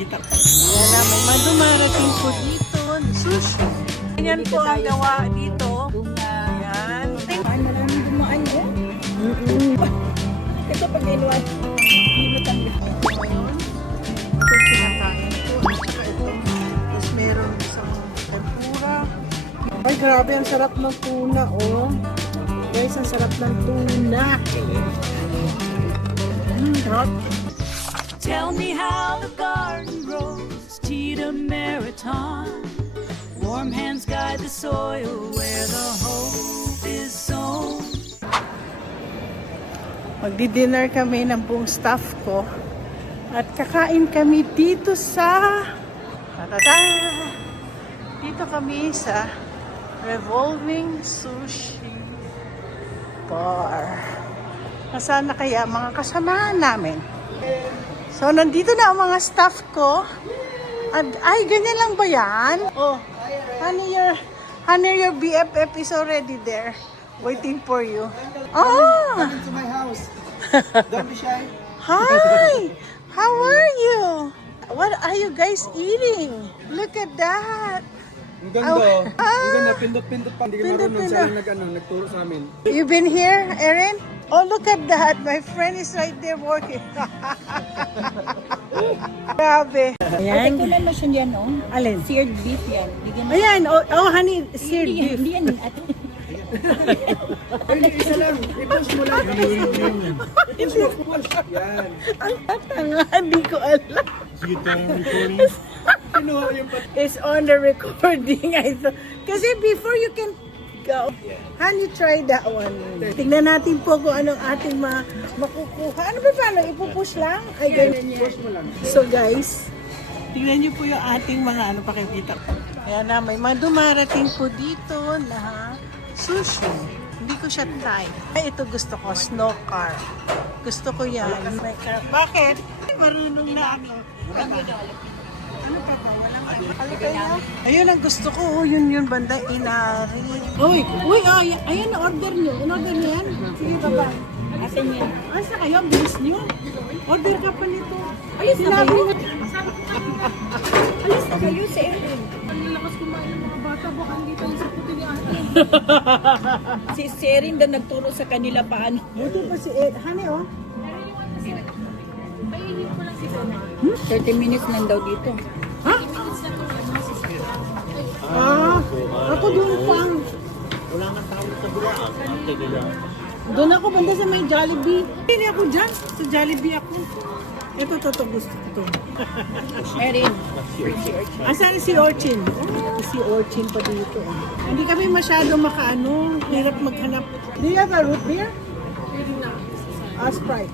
makikita. Wala, may madumarating po dito. Sushi. Ganyan po ang gawa dito. Ayan. Maraming dumaan mo. Ito pag inuwan. Ito kinakain ko. At saka ito. Tapos meron isang tempura. Ay, grabe. Ang sarap ng tuna, oh. Guys, ang sarap ng tuna. Hot. Tell me how the garden grows, Tita Meriton. Warm hands guide the soil where the hope is sown. Magdi-dinner kami ng buong staff ko. At kakain kami dito sa... Tata! Dito kami sa Revolving Sushi Bar. Nasaan na kaya mga kasamahan namin? So, nandito na ang mga staff ko. At, ay, ganyan lang ba yan? Oh, honey, your BFF is already there. Waiting for you. Oh! Come into my house. Don't be shy. Hi! How are you? What are you guys eating? Look at that. Ang ganda. Ah! Ang ganda. Pindot-pindot pa. Hindi ka marunong Pindot-pindot. siya nagturo sa amin. You been here, Erin? Oh, look at that. My friend is right there working. Grabe. Ayan. Ito naman siya yan, oh. Alin? Seared beef yan. Bigyan mo. Ayan. Oh, honey, seared Hindi yan, beef. hindi yan. Ate. Hindi, isa lang. I-push mo lang. I-push. Yan. Ang tatanga, hindi ko alam. Kinuha yung It's on the recording. I thought. Kasi before you can go, honey, try that one. Tingnan natin po kung anong ating makukuha. Ano ba paano? Ipupush lang? Ay, ganyan yan. push mo lang. So guys, tingnan niyo po yung ating mga ano pakikita. Ayan na, may mga dumarating po dito na sushi. Hindi ko siya try. Ay, ito gusto ko, snow car. Gusto ko yan. May car. Bakit? Marunong na ako. Ano pa ba? Walang ano kaya? Ayun ang gusto ko. Oh, yun banda inari. Uy, ayan na order nyo. In-order nyo yan? Sige baba. Asan yan? Alis na kayo, bilis nyo. Order ka pa nito. Alis na Sinabi kayo? mo. Alis na kayo sa Erin. Si Erin daw nagturo sa kanila paano. Buti pa si Ed. Honey, oh. 30 minutes lang daw dito. Ha? Ako doon pang. Wala nga tao sa bulaan. Doon ako banda sa may Jollibee. Hindi ako dyan. Sa Jollibee ako. Ito, gusto ko. Erin. Asan si Orchin? Oh, si Orchin pa dito. Hindi kami masyado makaano. Hirap maghanap. Do you have a root beer? Sprite.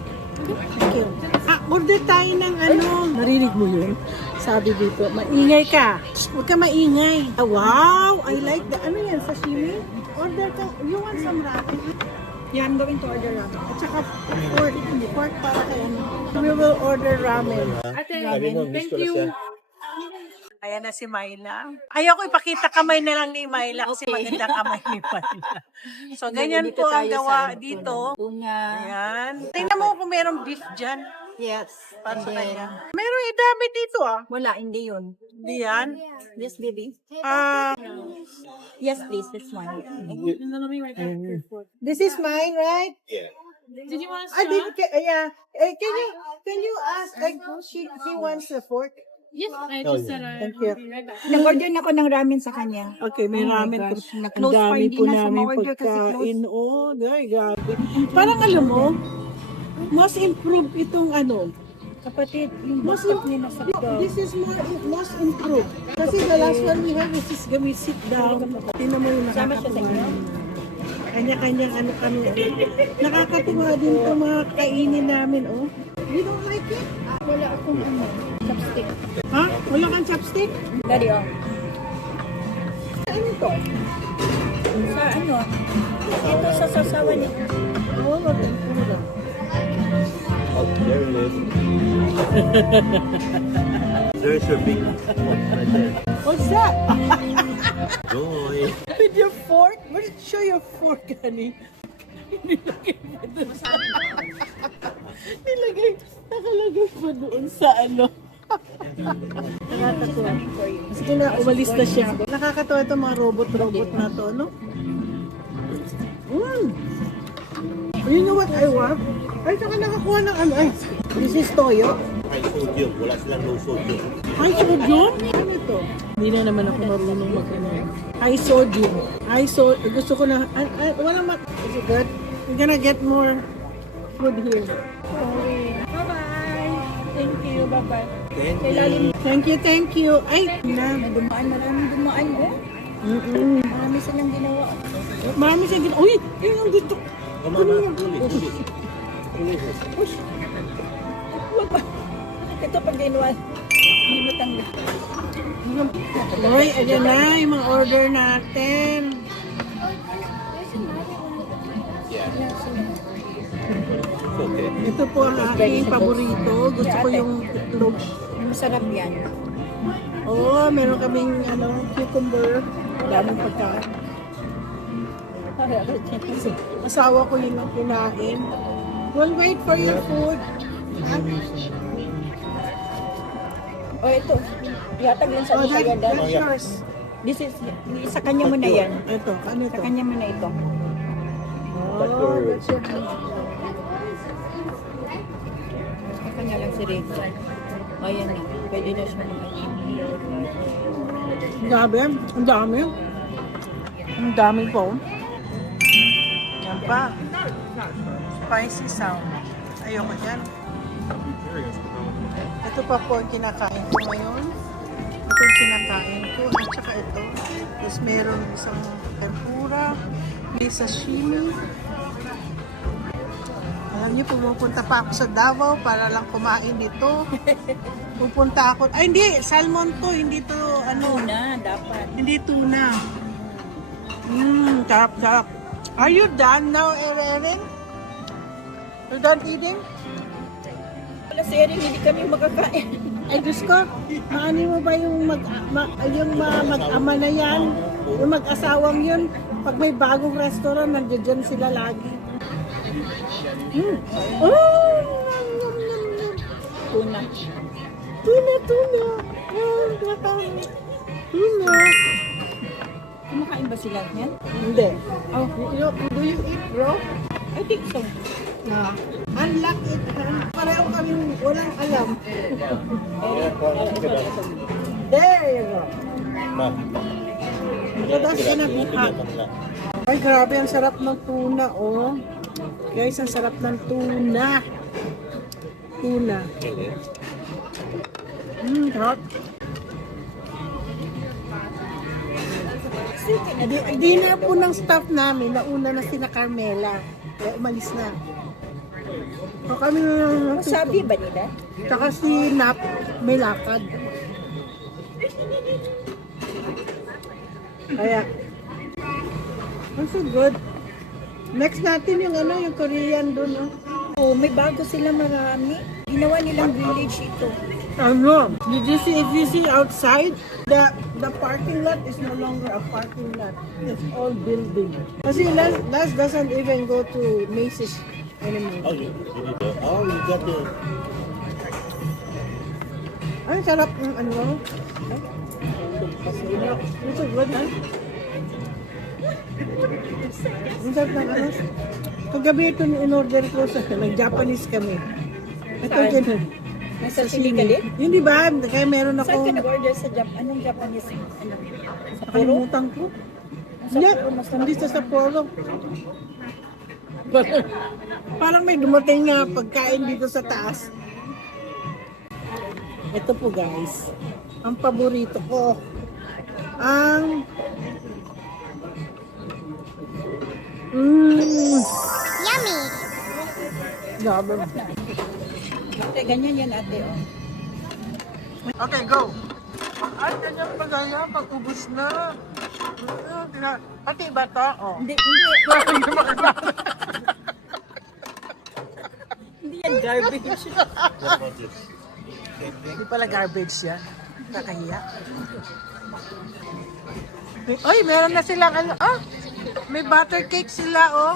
Thank you. Order tayo ng ano. Narinig mo yun? Sabi dito, maingay ka. Huwag ka maingay. Wow! I like the, ano yan, sashimi? Order ka. You want some ramen? Yeah, I'm going to order ramen. At saka pork para kay ano. We will order ramen. Thank you. Ayan na si Myla. Ayoko ipakita kamay na lang ni Myla kasi maganda kamay ni Myla. So, ganyan po ang gawa dito. Tuna. Ayan. Tingnan mo kung merong beef dyan. Yes. Para sa kanya. Meron dami dito ah. Wala, hindi yun. Hindi yan. Yes, baby. Yes, Please, this one. this is mine, right? Yeah. Did you want I didn't get, yeah. Can you ask, he wants a fork? Yes, I just said Thank you. Nag-order na ako ng ramen sa kanya. Okay, may ramen po. gosh, Ang na-close pa, dami hindi po na siya namin ma-order kasi pagkain. Oh, ay, gabi. Parang alam mo, mas improve itong ano. Kapatid, yung Mas bakit niya nasa This is most improved. Kasi the last one we have is we sit down. Tingnan mo yung Sama siya sa nakakatuwa. inyo? Kanya-kanyang ano kami. Nakakatuwa din ito mga kainin namin, oh. You don't like it? Wala akong ano, chopstick. Ha? Wala kang chopstick? Daddy, oh. Ano to? Sa ano? Ito sa sasawan niya. Oh, tempura. Oh, there it is. There's your big one right there. What's that? Joy. With your fork? Show your fork, honey. Nilagay mo doon sa... Nakalagay pa doon sa ano. Nakakatawa. Sige na, umalis na siya. Nakakatawa itong mga robot-robot na to, no? You know what I want? Ay, saka nakakuha ng ano. Ay, this is toyo. High sodium. Wala silang low sodium. High sodium? Ano ito? Hindi na naman ako marunong mag-ano. High sodium. Gusto ko na, walang is it good? We're gonna get more food here. Bye-bye. Thank you. Bye-bye. Thank you. Ay, na. Maraming dumaan, oh. Marami silang ginawa. Marami siya ginawa. Uy, yun ang gusto. Huwag ba? Ito pag ginawa. Hindi mo tanggap. Uy, ayan na yung mga order natin. Okay. Ito po ang aking paborito. Gusto ko yung itlog. Masarap yan. Oo, meron kaming cucumber. Daming pagkain. Asawa ko yun ang kinain. We'll wait for your food. Oh, ito. Ihatag lang sa Oh, kanya. that's yours. This is, sa kanya mo na yan. Ito, ano Sa ito? kanya mo na ito. Oh, that's your Sa kanya lang si Rico. Ayan na. Pwede na siya Grabe, ang dami. Ang dami po. Yan pa. Spicy sound. Ayoko dyan. Ito pa po ang kinakain ko ngayon. Ito ang kinakain ko. At saka ito. Tapos meron isang tempura. May sashimi. Alam niyo, pumupunta pa ako sa Davao para lang kumain dito. Pupunta ako. Ay, hindi. Salmon to. Hindi to, na, dapat. hindi tuna. Sarap. Are you done now, Erin? You're done eating? Wala si Erin, hindi kami makakain. Ay, Diyos ko, maani mo ba yung mag-ama na yan? Yung mag-asawang yun? Pag may bagong restaurant, nandiyan sila lagi. Oh! Yum, yum, yum. Tuna. Tuna. Oh, tuna. Kumakain ba sila yan? Hindi. Oh, do you eat, bro? I think so. Na. Unlock it, ha? Pareho kami walang alam. There you go. Ma. So that's gonna be hot. Ay, grabe, ang sarap ng tuna, oh. Guys, ang sarap ng tuna. Sarap. Dinner po ng staff namin, nauna na sina Carmela. Kaya umalis na. So kami na Masabi ba nila? Tsaka si Nap, may lakad. Kaya, so good. Next natin yung yung Korean doon, oh. Oh, may bago sila marami. Ginawa nilang village ito. Did you see, if you see outside, the parking lot is no longer a parking lot. It's all building. Kasi Les doesn't even go to Macy's anymore. Oh, you did it. Oh, you got the... Ay, sarap ng It's a good, ha? Ang sarap ng Kagabi ito in-order ko sa nag-Japanese kami. Ito Saan? ganun. Nasa Silicali? Hindi ba? Kaya meron Saan ka akong nag-order sa Japan? Anong Japanese? Ano? Sa Puro? nakalimutan ko. Hindi, hindi sa Sapporo. Parang may dumating na pagkain dito sa taas. Ito po guys, ang paborito ko. Ang Yummy! Grabe. Okay, ganyan yan ate. Oh. Okay, go. Ay, ganyan pa gaya, pag-ubos na. Pati ba to? Oh. Hindi. Hindi yan garbage. Hindi pala garbage yan. Kakahiya. Ay, meron na silang may butter cake sila, oh.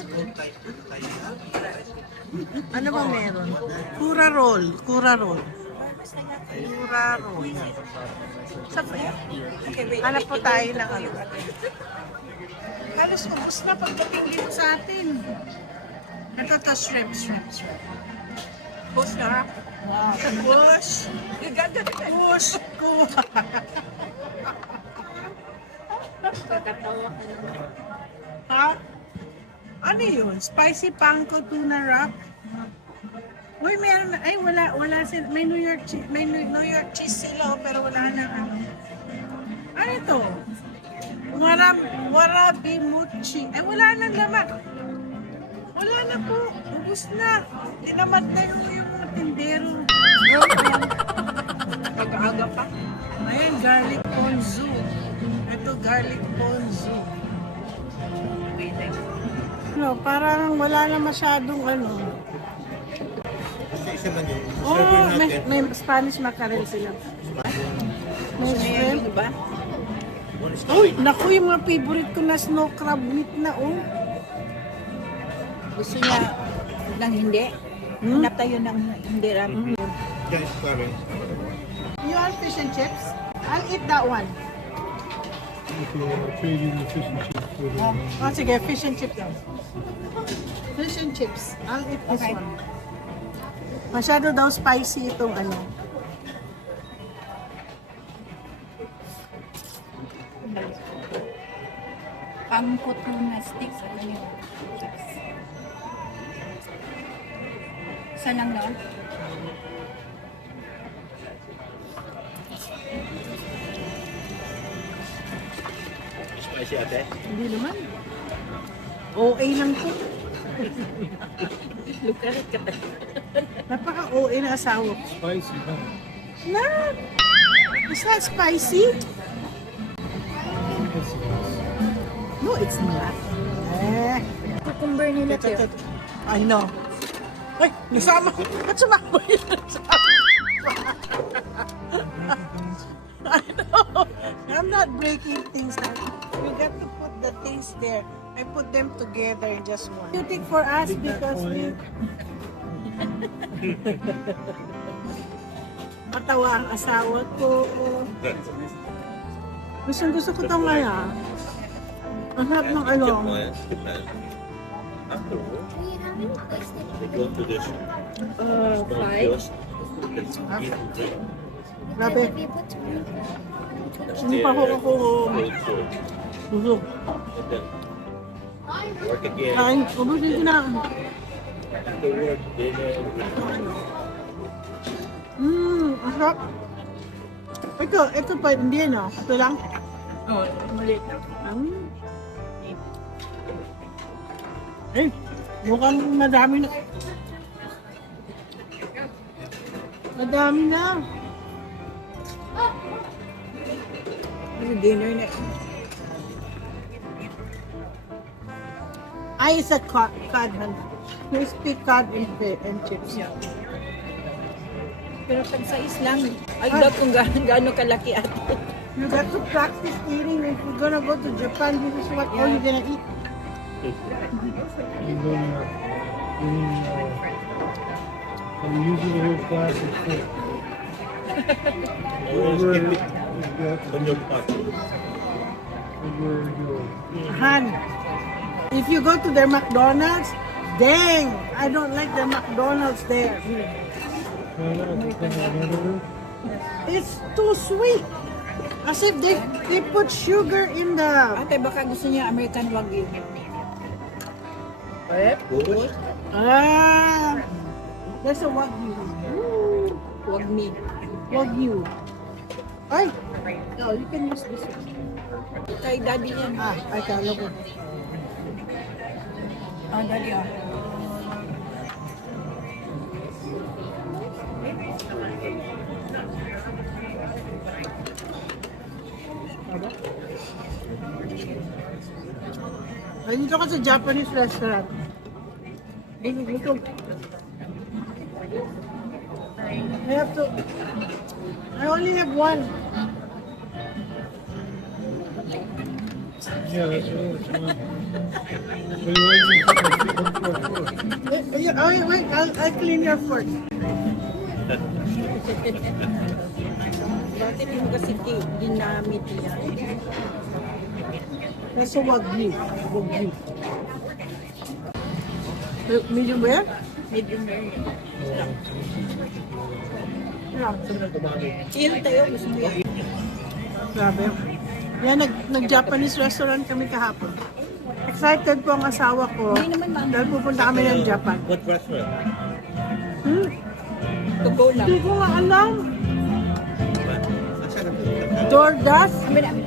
Ano ba meron? Kura roll. Mura roll. Sa hanap po tayo ng ano. Halos ubos na pagdating dito sa atin. Ito to shrimp. Push na. Push. Push. Ha? Ano yun? Spicy panko tuna wrap? Uy, meron na. Ay, wala sila. May New York cheese sila, pero wala na ano. Ano ito? Warabi mochi. Ay, wala nang laman. Wala na po. Ubus na. Tinamad na yung mga tindero. Pag-aga pa. Ayan, garlic ponzu. Ito, garlic ponzu. No, parang wala na masyadong ano. Isa man yun. Oh, may Spanish mackerel sila. May shrimp. Diba? Uy, naku, yung mga favorite ko na snow crab meat na, oh. Gusto niya ng hindi. Hanap tayo ng hindi ram. Yes, sorry. You want fish and chips? I'll eat that one. Oh, sige, fish and chips daw. Fish and chips. I'll eat this Okay. one. Masyado daw spicy itong ano. Pangkot na sticks. Ano yun? Isa lang na. Spicy ate? Hindi naman. OA lang to. Lukarit ka tayo. Napaka-OA na asawa ko. Spicy, huh? Na! Is that spicy? No, it's not. Cucumber nila tayo. I know. Ay, nasama ko. Ba't sumama yun? I know. I'm not breaking things now. We got to put the things there. I put them together in just one. You think for us because we... Matawa ang asawa ko. Gusto ko itong kaya. Ang harap ng ano. Afterwards, they go to this. Five. Grabe. Hindi pa ako busog. Work again. Kain, ubusin ko na. After work, dinner. Ang sarap. Ito pa, hindi ano. Ito lang. Oh, maliit na. Eh, mukhang madami na. Madami na. Dinner na. Ay, isa cod. Crispy cod and chips. Pero pag sa islang, ay daw kung gaano kalaki ato. You got to practice eating. If you're gonna go to Japan, this is what all you're gonna eat. I'm using the whole plastic thing. Always keep it on your pot. Han, if you go to their McDonald's, dang, I don't like the McDonald's there. It's too sweet. As if they put sugar in the... Ate, baka gusto niya American Wagyu. Good. Ah, there's a Wagyu. Wagmi. Wagyu. Ay, no, you can use this one. Kay daddy yan. Ay, kala ko. Oh, daddy oh. Ay, dito ka sa Japanese restaurant. Dito. I only have one. Yeah, that's right. But you ain't even put my feet on the floor. Wait, I'll clean your fork. Bakit yung kasi ginamit niya? Nasa wagyu. Wagyu. Medium ba yan? Medium rare. Iyan tayo, gusto mo yan? Grabe. Yan, nag-Japanese restaurant kami kahapon. Excited po ang asawa ko dahil pupunta kami ng Japan. What restaurant? To go lang. Hindi ko nga alam. Asan ang DoorDash. Amin, amin.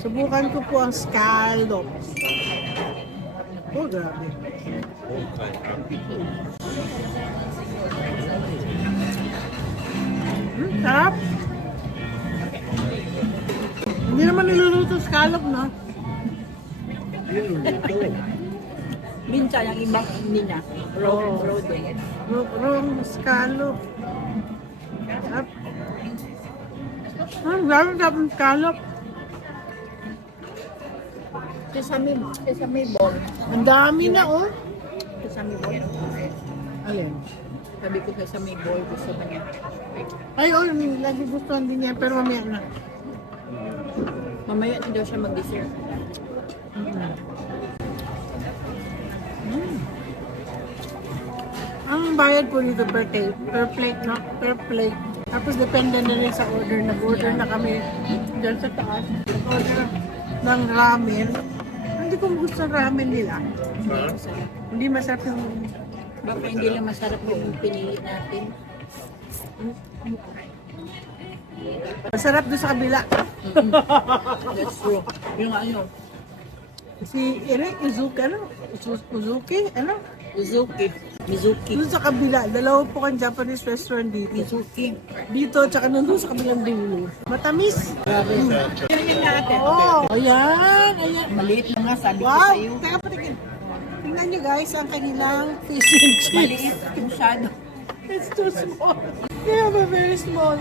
Subukan ko po ang scallops. Oh, grabe. Sarap. Hindi naman niluluto scallop, no? Minsan ang ibang hindi na. Oo. Raw din. Wrong scallop. Sarap. Grabe sarap ang scallop. Sesame ball. Ang dami na, oh. Sesame ball. Alin? Sabi ko sesame ball, gusto ba niya? Ay, oh, lagi gustuhan din niya, pero mamaya na. Mamaya din daw siya mag-dessert. Ang bayad po dito per plate, no? Per plate. Tapos depende na rin sa order. Nag-order na kami dyan sa taas. Nag-order ng ramen. Hindi ko gusto ang ramen nila. Hindi masarap yung... Baka hindi lang masarap yung pinili natin. Masarap doon sa kabila. That's true. Yung ano, Si Eric Uzuki, ano? Uzuki, ano? Mizuki. Doon sa kabila. Dalawa po kang Japanese restaurant dito. Mizuki. Dito, tsaka nandun sa kabilang dulo. Matamis. Yan natin. Oo. Ayan, ayan. Maliit na nga, sabi ko Wow! sa'yo. Teka, patingin. Tingnan nyo guys, ang kanilang fish and chips. Maliit masyado. It's too small. They have a very small.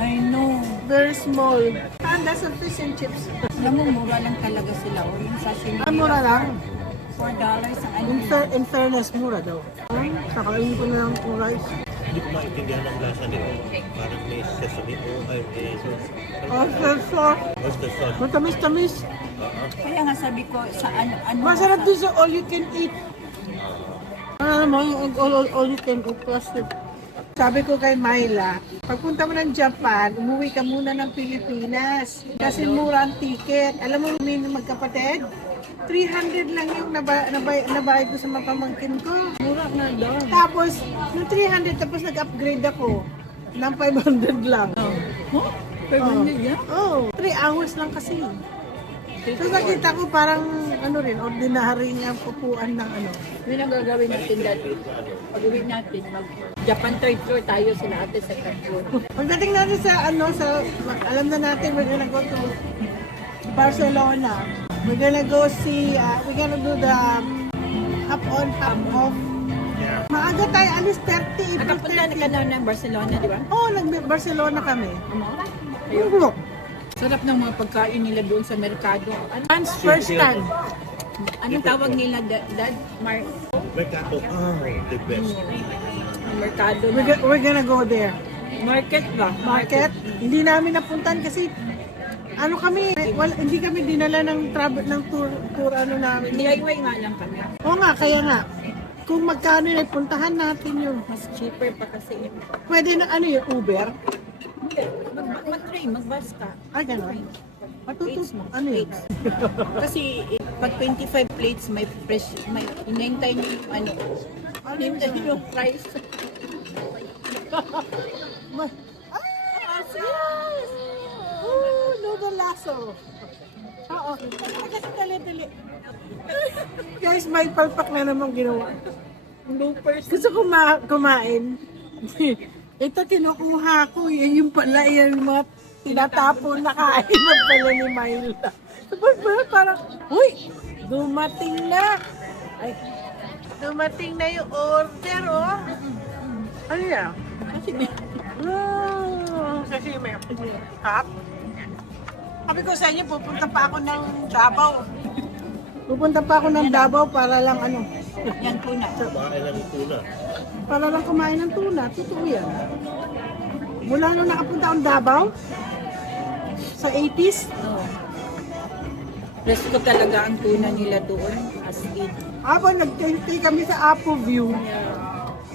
I know. Very small. And that's a fish and chips. Alam mo, mura lang talaga sila. O yung sashimi. Ah, mura lang. $4 ang ano. In fairness, mura daw. Sakain ko na lang yung rice. Hindi ko maintindihan ang lasa nila. Parang may sesame oil, may Oyster sauce. oyster sauce. Matamis-tamis. Kaya nga sabi ko, sa ano. Masarap din sa all you can eat. Ano mo, yung all you can eat plastic. Sabi ko kay Myla, pagpunta mo ng Japan, umuwi ka muna ng Pilipinas. Kasi mura ang ticket. Alam mo, may magkapatid? 300 lang yung nabayad ko sa mga pamangkin ko. Mura nga daw. Tapos, yung 300, tapos nag-upgrade ako ng 500 lang. Huh? 500 yan? Oh, 3 hours lang kasi. So nakita ko parang ano rin, ordinary ang upuan ng ano. Yun ang gagawin natin dati. Pag-uwi natin, mag-Japan trade tour tayo sila ate sa Cancun. Pagdating natin sa ano, alam na natin we're gonna go to Barcelona. We're gonna go see, we're gonna do the hop on, hop off. Maaga tayo, alis 30, April Nakapunta na ka na ng Barcelona, di ba? Oo, nag-Barcelona kami. Ayun. Sarap ng mga pagkain nila doon sa merkado. Once, first time. Anong tawag nila, Dad? Mercato. The best. Merkado na. We're gonna go there. Market ba? Market. Hindi namin napuntan kasi ano kami, hindi kami dinala ng travel ng tour ano namin. DIY nga lang kami. Oo nga, kaya nga. Kung magkano na puntahan natin yun. Mas cheaper pa kasi. Pwede na ano yung Uber? Hindi. Mag-train, mag-bus ka. Ay, gano'n. Plates mo. Ano yun? Kasi pag 25 plates, may fresh, may inintay niyo yung ano. Inintay niyo yung price. Yes! Oh, noodle lasso. Oo. Kasi dali-dali. Guys, may palpak na naman ginawa. Bloopers. Gusto ko kumain. Ito kinukuha ko. Yan yung pala, yan yung mga tinatapon na kain na pala ni Myla. Tapos parang, uy, dumating na. Ay, dumating na yung order, oh. Ano yan? Sashimi. Hap. Sabi ko sa inyo, pupunta pa ako ng Davao. Pupunta pa ako ng Davao para lang ano. Yan po na. Kumain lang yung tuna. para lang kumain ng tuna. Totoo yan. Mula nung nakapunta akong Davao, sa 80s, Oo. Resto talaga ang tuna nila doon. As in. habang nag-stay kami sa Apo View,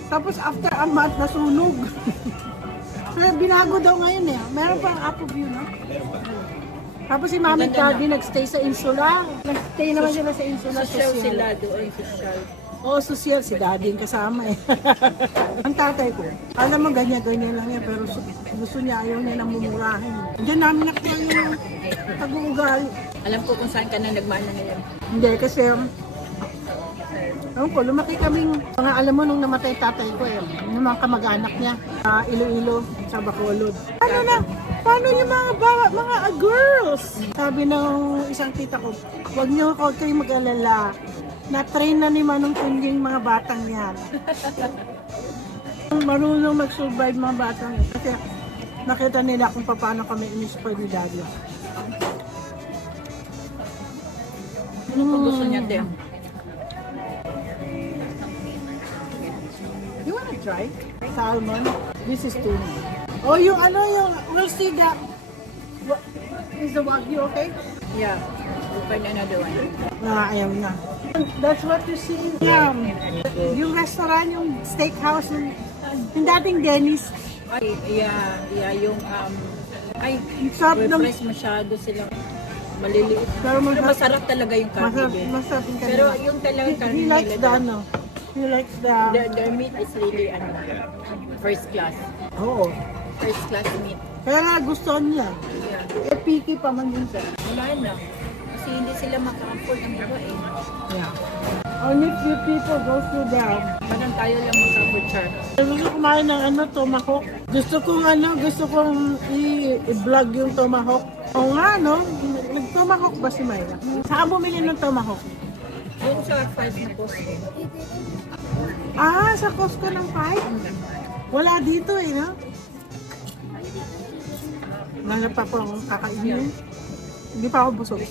tapos after a month, nasunog. Pero binago daw ngayon eh. Meron pa ang Apo View, no? Tapos si Mami Ganda Daddy nag-stay sa Insula. Nag-stay naman sila sa Insula. Social sila doon. Social. Oo, social. Si Daddy yung kasama eh. Ang tatay ko, alam mo ganyan-ganyan lang yan, pero gusto niya, ayaw niya nang mumurahin. Diyan namin nakuha yung pag-uugali. Alam ko kung saan ka na nagmana ngayon. Hindi, kasi alam ko, lumaki kaming, mga alam mo nung namatay tatay ko eh, yung mga kamag-anak niya, sa Iloilo, sa Bacolod. Ano na, paano yung mga girls? Sabi ng isang tita ko, huwag niyo kayong mag-alala, na-train na ni Manong Kunying mga batang yan. Marunong mag-survive mga batang yan. Kasi nakita nila kung paano kami in-spoil ni Daddy. Kung gusto niya din. You wanna try? Salmon. This is tuna. Oh, yung ano, we'll see the, is the Wagyu okay? Yeah. Open another one. Ayaw na. That's what you see. Yung restaurant, yung steakhouse, yung dating Dennis. Ay, yeah, yung, ay, Sarap ng, fresh masyado silang maliliit. pero Pero masarap talaga yung masarap, karne. masarap yung Pero kanila. yung talagang karne He likes nila, the ano. He likes the, their meat is really, first class. oo. First class meat. Kaya nga gusto niya. Yeah. Eh, picky pa man din siya. Wala na. Kasi hindi sila maka-afford ang iba eh. Yeah. Only few people go through there. Parang tayo lang maka-afford siya. Gusto kumain ng ano, tomahawk. Gusto kong i-vlog yung tomahawk. Oo nga, no? Nag-tomahawk ba si Myra? Saan bumili ng tomahawk? Yun sa 5 na post. Ah, sa Costco ng 5? Wala dito eh, no? Malap pa po ang kakainin. Hindi pa ako busog.